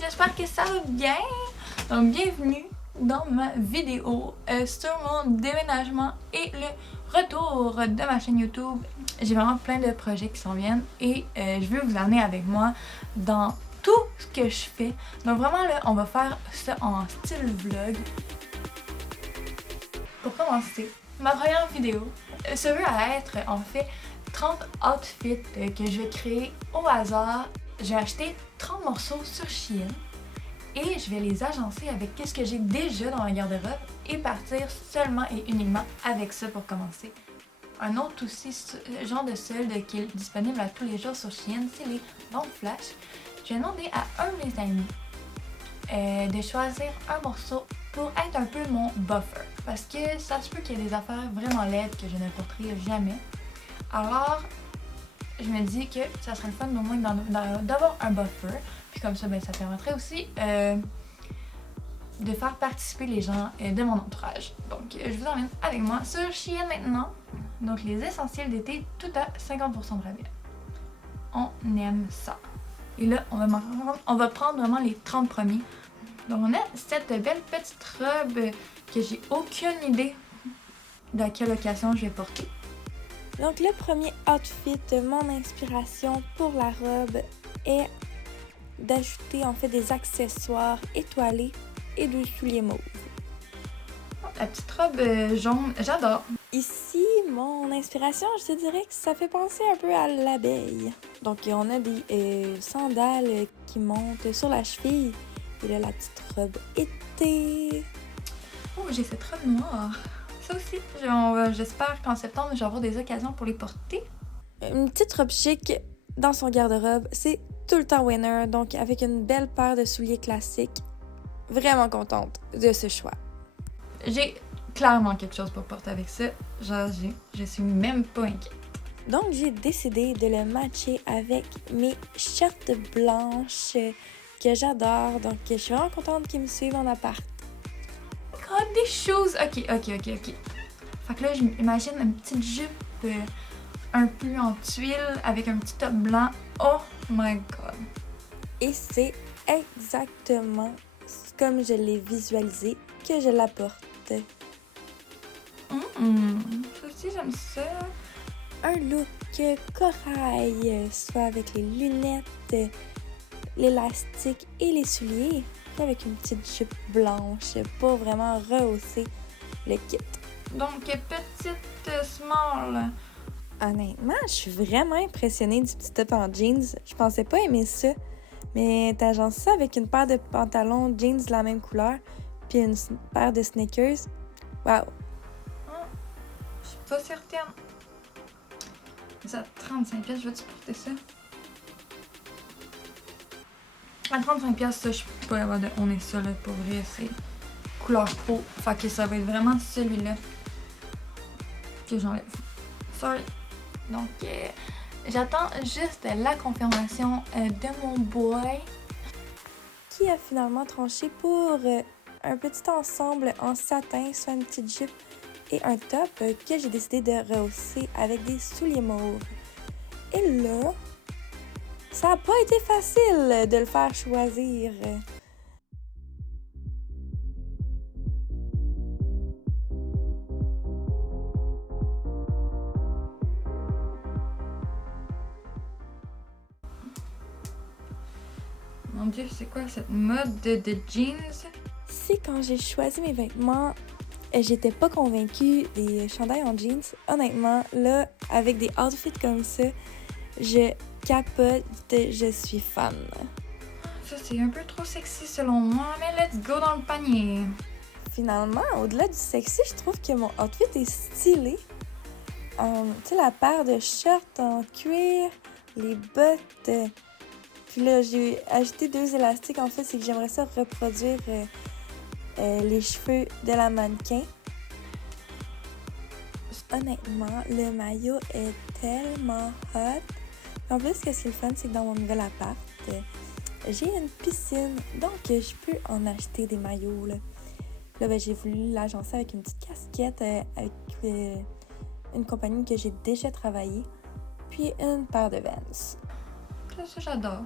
j'espère que ça va bien. Donc bienvenue dans ma vidéo sur mon déménagement et le retour de ma chaîne YouTube. J'ai vraiment plein de projets qui s'en viennent et je veux vous amener avec moi dans tout ce que je fais. Donc vraiment là, on va faire ça en style vlog. Pour commencer, ma première vidéo se veut à être en fait 30 outfits que je vais créer au hasard. J'ai acheté 30 morceaux sur Shein et je vais les agencer avec ce que j'ai déjà dans ma garde-robe et partir seulement et uniquement avec ça pour commencer. Un autre aussi genre de solde qui est disponible à tous les jours sur Shein, c'est les bons flash. J'ai demandé à un de mes amis de choisir un morceau pour être un peu mon buffer parce que ça se peut qu'il y ait des affaires vraiment laides que je ne porterai jamais. Alors, je me dis que ça serait le fun au moins d'avoir un buffer. Puis comme ça, ben, ça permettrait aussi de faire participer les gens de mon entourage. Donc, je vous emmène avec moi sur Shein maintenant. Donc, les essentiels d'été, tout à 50% de rabais. On aime ça. Et là, on va prendre vraiment les 30 premiers. Donc, on a cette belle petite robe que j'ai aucune idée de quelle occasion je vais porter. Donc le premier outfit, mon inspiration pour la robe est d'ajouter en fait des accessoires étoilés et des souliers mauves. La petite robe jaune, j'adore. Ici, mon inspiration, je te dirais que ça fait penser un peu à l'abeille. Donc on a des sandales qui montent sur la cheville et là la petite robe été. Oh, j'ai cette robe noire. Ça aussi, j'espère qu'en septembre, je vais avoir des occasions pour les porter. Une petite robe chic dans son garde-robe, c'est tout le temps winner, donc avec une belle paire de souliers classiques. Vraiment contente de ce choix. J'ai clairement quelque chose pour porter avec ça. Genre, je suis même pas inquiète. Donc, j'ai décidé de le matcher avec mes shirts blanches que j'adore. Donc, je suis vraiment contente qu'ils me suivent en appart. Oh, des choses! Ok. Fait que là, j'imagine une petite jupe un peu en tuile avec un petit top blanc. Oh my god! Et c'est exactement comme je l'ai visualisé que je la porte. Ça aussi, j'aime ça. Un look corail, soit avec les lunettes, l'élastique et les souliers, avec une petite jupe blanche pour vraiment rehausser le kit. Donc, petite small. Honnêtement, je suis vraiment impressionnée du petit top en jeans. Je pensais pas aimer ça, mais t'agences ça avec une paire de pantalons jeans de la même couleur puis une paire de sneakers. Wow! Je suis pas certaine. Ça, 35$, je vais-tu porter ça? À 35$, ça, je peux pas avoir de on est ça, là, pour vrai, c'est couleur peau. Fait que ça va être vraiment celui-là que j'enlève. Sorry. Donc, j'attends juste la confirmation de mon boy. Qui a finalement tranché pour un petit ensemble en satin, soit une petite jupe et un top que j'ai décidé de rehausser avec des souliers mauves. Et là, ça n'a pas été facile de le faire choisir. Mon Dieu, c'est quoi cette mode de jeans? Si quand j'ai choisi mes vêtements, j'étais pas convaincue des chandails en jeans. Honnêtement, là, avec des outfits comme ça, je capote, je suis fan. Ça, c'est un peu trop sexy selon moi, mais let's go dans le panier. Finalement, au-delà du sexy, je trouve que mon outfit est stylé. Tu sais, la paire de shorts en cuir, les bottes. Puis là, j'ai ajouté 2 élastiques. En fait, c'est que j'aimerais ça reproduire les cheveux de la mannequin. Honnêtement, le maillot est tellement hot. En plus, ce qui est le fun, c'est que dans mon nouvel appart, j'ai une piscine. Donc, je peux en acheter des maillots. Là, ben, j'ai voulu l'agencer avec une petite casquette avec une compagnie que j'ai déjà travaillé. Puis une paire de Vans. Ça, j'adore.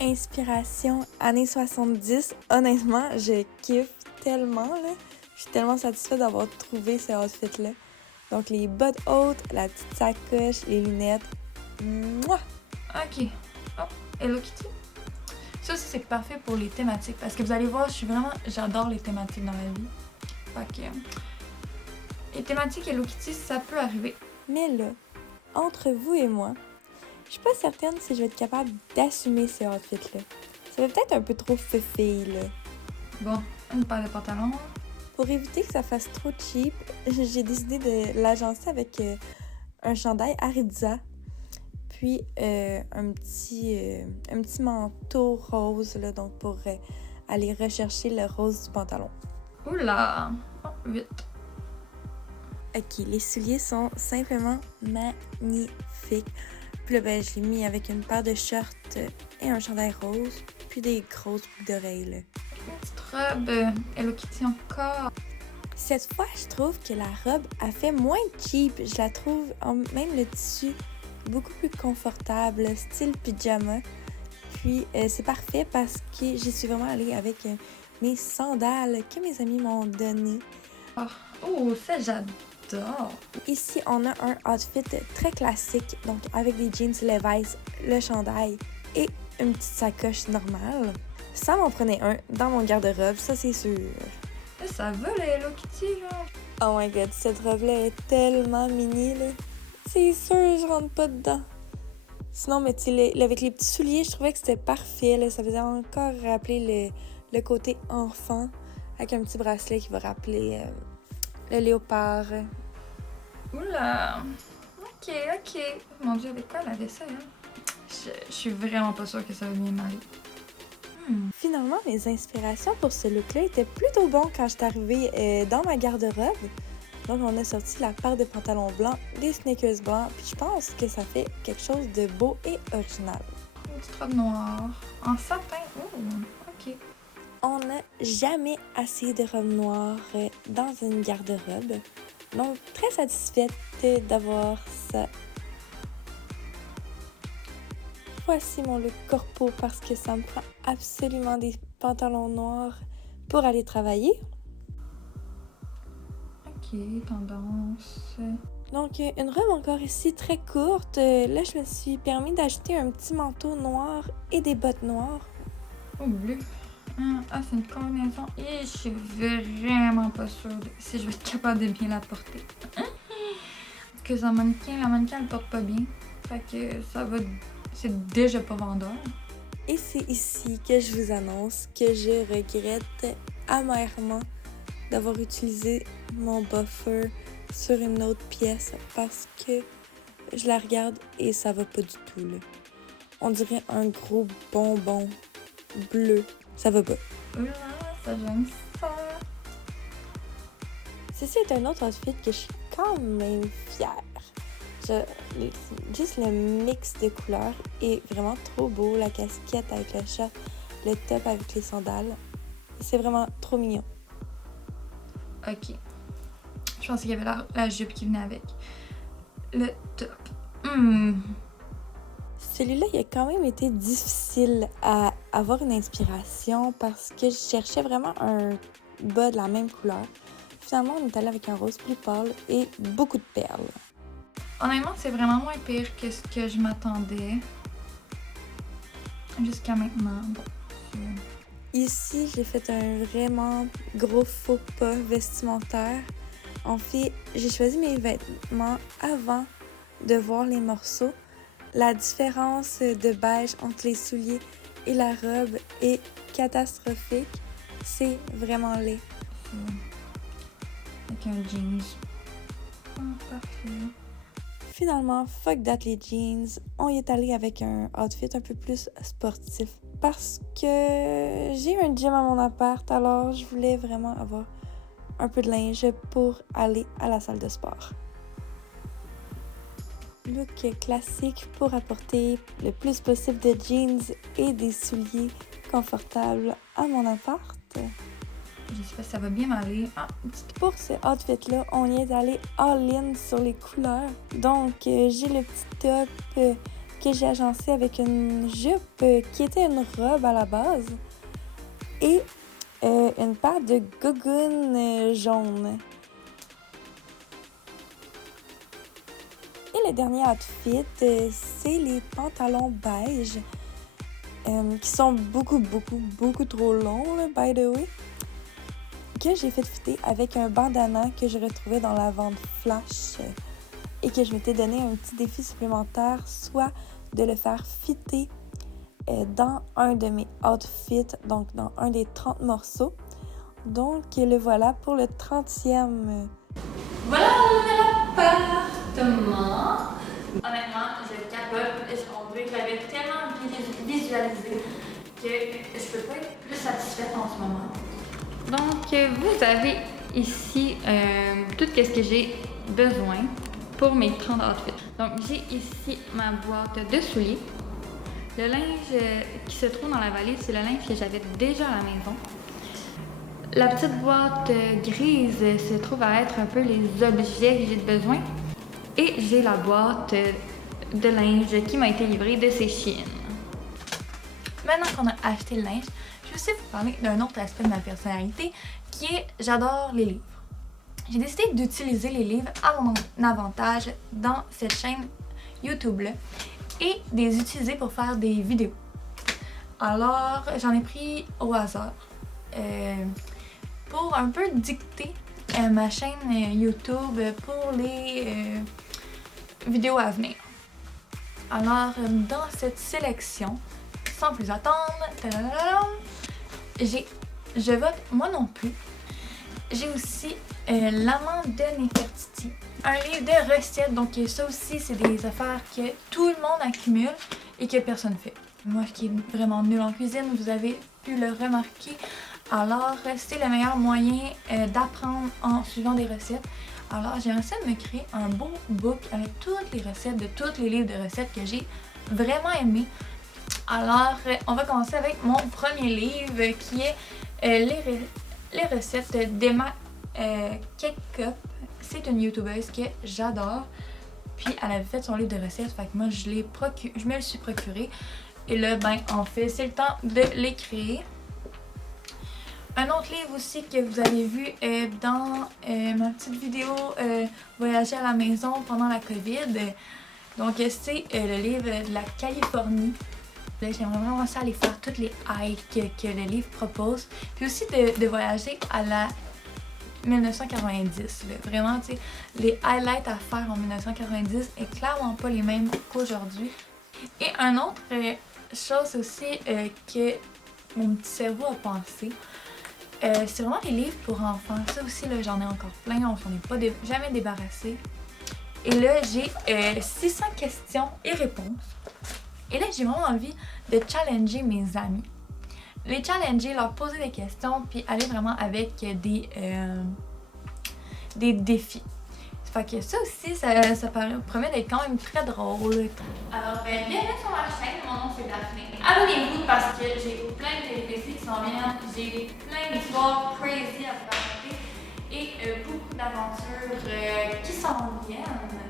Inspiration années 70. Honnêtement, je kiffe tellement, là. Je suis tellement satisfaite d'avoir trouvé ce outfit-là. Donc, les bottes hautes, la petite sacoche, les lunettes. Mouah! Ok. Oh, Hello Kitty. Ça aussi, c'est parfait pour les thématiques. Parce que vous allez voir, j'adore les thématiques dans la vie. Fait que... les thématiques Hello Kitty, ça peut arriver. Mais là, entre vous et moi, je suis pas certaine si je vais être capable d'assumer ce outfit-là. Ça fait peut-être un peu trop fille, là. Bon, une paire de pantalons. Pour éviter que ça fasse trop cheap, j'ai décidé de l'agencer avec un chandail Aritza, puis un petit manteau rose, là, donc pour aller rechercher le rose du pantalon. Oula! Oh, vite. Ok, les souliers sont simplement magnifiques. Puis là, ben, je l'ai mis avec une paire de shorts et un chandail rose, puis des grosses boucles d'oreilles, là. Une petite robe Hello Kitty encore. Cette fois, je trouve que la robe a fait moins cheap. Je la trouve, même le tissu, beaucoup plus confortable, style pyjama. Puis, c'est parfait parce que j'y suis vraiment allée avec mes sandales que mes amis m'ont données. Oh, ça j'adore! Ici, on a un outfit très classique, donc avec des jeans Levi's, le chandail et une petite sacoche normale. Ça m'en prenait un dans mon garde-robe, ça c'est sûr. Ça va, le Hello Kitty, là! Oh my god, cette robe-là est tellement mini, là. C'est sûr, je rentre pas dedans. Sinon, mais tu sais, avec les petits souliers, je trouvais que c'était parfait, là. Ça faisait encore rappeler le côté enfant, avec un petit bracelet qui va rappeler le léopard. Oula! Ok. Mon Dieu, avec quoi elle avait ça, hein? Je suis vraiment pas sûre que ça va bien m'aller. Finalement, mes inspirations pour ce look-là étaient plutôt bons quand je suis arrivée dans ma garde-robe. Donc, on a sorti la paire de pantalons blancs, des sneakers blancs, puis je pense que ça fait quelque chose de beau et original. Une petite robe noire, en satin. Ok. On n'a jamais assez de robes noires dans une garde-robe. Donc, très satisfaite d'avoir ça. Voici mon look corpo parce que ça me prend absolument des pantalons noirs pour aller travailler. Ok, tendance. Donc, une robe encore ici très courte. Là, je me suis permis d'acheter un petit manteau noir et des bottes noires. Oh, bleu. Ah, c'est une combinaison. Et je suis vraiment pas sûre si je vais être capable de bien la porter. Parce que la mannequin, elle porte pas bien. Fait que ça va... C'est déjà pas vendeur. Et c'est ici que je vous annonce que je regrette amèrement d'avoir utilisé mon buffer sur une autre pièce parce que je la regarde et ça va pas du tout, là. On dirait un gros bonbon bleu. Ça va pas. Oula, ça j'aime ça. Ceci est un autre outfit que je suis quand même fière. Juste le mix de couleurs est vraiment trop beau. La casquette avec le short, le top avec les sandales. C'est vraiment trop mignon. Ok. Je pensais qu'il y avait la jupe qui venait avec. Le top. Celui-là, il a quand même été difficile à avoir une inspiration parce que je cherchais vraiment un bas de la même couleur. Finalement, on est allé avec un rose plus pâle et beaucoup de perles. Honnêtement, c'est vraiment moins pire que ce que je m'attendais. Jusqu'à maintenant. Bon. Ici, j'ai fait un vraiment gros faux pas vestimentaire. En fait, j'ai choisi mes vêtements avant de voir les morceaux. La différence de beige entre les souliers et la robe est catastrophique. C'est vraiment laid. Avec un jeans. Parfait. Finalement, fuck that les jeans. On y est allé avec un outfit un peu plus sportif. Parce que j'ai un gym à mon appart, alors je voulais vraiment avoir un peu de linge pour aller à la salle de sport. Look classique pour apporter le plus possible de jeans et des souliers confortables à mon appart. Je sais pas si ça va bien m'aller. Pour ce outfit-là, on y est allé all-in sur les couleurs. Donc, j'ai le petit top que j'ai agencé avec une jupe qui était une robe à la base et une paire de gougounes jaunes. Et le dernier outfit, c'est les pantalons beige qui sont beaucoup trop longs, là, by the way, que j'ai fait fitter avec un bandana que je retrouvais dans la vente Flash et que je m'étais donné un petit défi supplémentaire, soit de le faire fitter dans un de mes outfits, donc dans un des 30 morceaux. Donc le voilà pour le 30e. Voilà l'appartement. Honnêtement, je capote. On dirait que je l'avais tellement visualisé que je peux pas être plus satisfaite en ce moment. Donc, vous avez ici tout ce que j'ai besoin pour mes 30 outfits. Donc, j'ai ici ma boîte de souliers. Le linge qui se trouve dans la valise, c'est le linge que j'avais déjà à la maison. La petite boîte grise se trouve à être un peu les objets que j'ai besoin. Et j'ai la boîte de linge qui m'a été livrée de chez Shein. Maintenant qu'on a acheté le linge, je vais aussi vous parler d'un autre aspect de ma personnalité qui est j'adore les livres. J'ai décidé d'utiliser les livres à mon avantage dans cette chaîne YouTube-là et de les utiliser pour faire des vidéos. Alors, j'en ai pris au hasard pour un peu dicter ma chaîne YouTube pour les vidéos à venir. Alors, dans cette sélection, sans plus attendre, je vote moi non plus. J'ai aussi L'amant de Nefertiti, un livre de recettes. Donc ça aussi, c'est des affaires que tout le monde accumule et que personne ne fait. Moi qui est vraiment nulle en cuisine, vous avez pu le remarquer. Alors, c'est le meilleur moyen d'apprendre en suivant des recettes. Alors, j'ai essayé de me créer un beau book avec toutes les recettes de tous les livres de recettes que j'ai vraiment aimés. Alors, on va commencer avec mon premier livre qui est les recettes d'Emma Cake-Up. C'est une youtubeuse que j'adore. Puis, elle avait fait son livre de recettes, fait que moi, je me le suis procuré. Et là, ben, en fait, c'est le temps de les créer. Un autre livre aussi que vous avez vu dans ma petite vidéo Voyager à la maison pendant la COVID. Donc, c'est le livre de la Californie. J'aimerais vraiment ça aller faire toutes les hikes que le livre propose. Puis aussi de voyager à la 1990. Là. Vraiment, tu sais, les highlights à faire en 1990 est clairement pas les mêmes qu'aujourd'hui. Et un autre chose aussi que mon petit cerveau a pensé, c'est vraiment les livres pour enfants. Ça aussi, là, j'en ai encore plein, on s'en est pas jamais débarrassé. Et là, j'ai 600 questions et réponses. Et là, j'ai vraiment envie de challenger mes amis. Les challenger, leur poser des questions, puis aller vraiment avec des défis. Fait que ça aussi, ça promet d'être quand même très drôle. Alors, bienvenue sur ma chaîne, mon nom c'est Daphné. Abonnez-vous parce que j'ai plein de péripéties qui s'en viennent, j'ai plein d'histoires crazy à vous raconter et beaucoup d'aventures qui s'en viennent.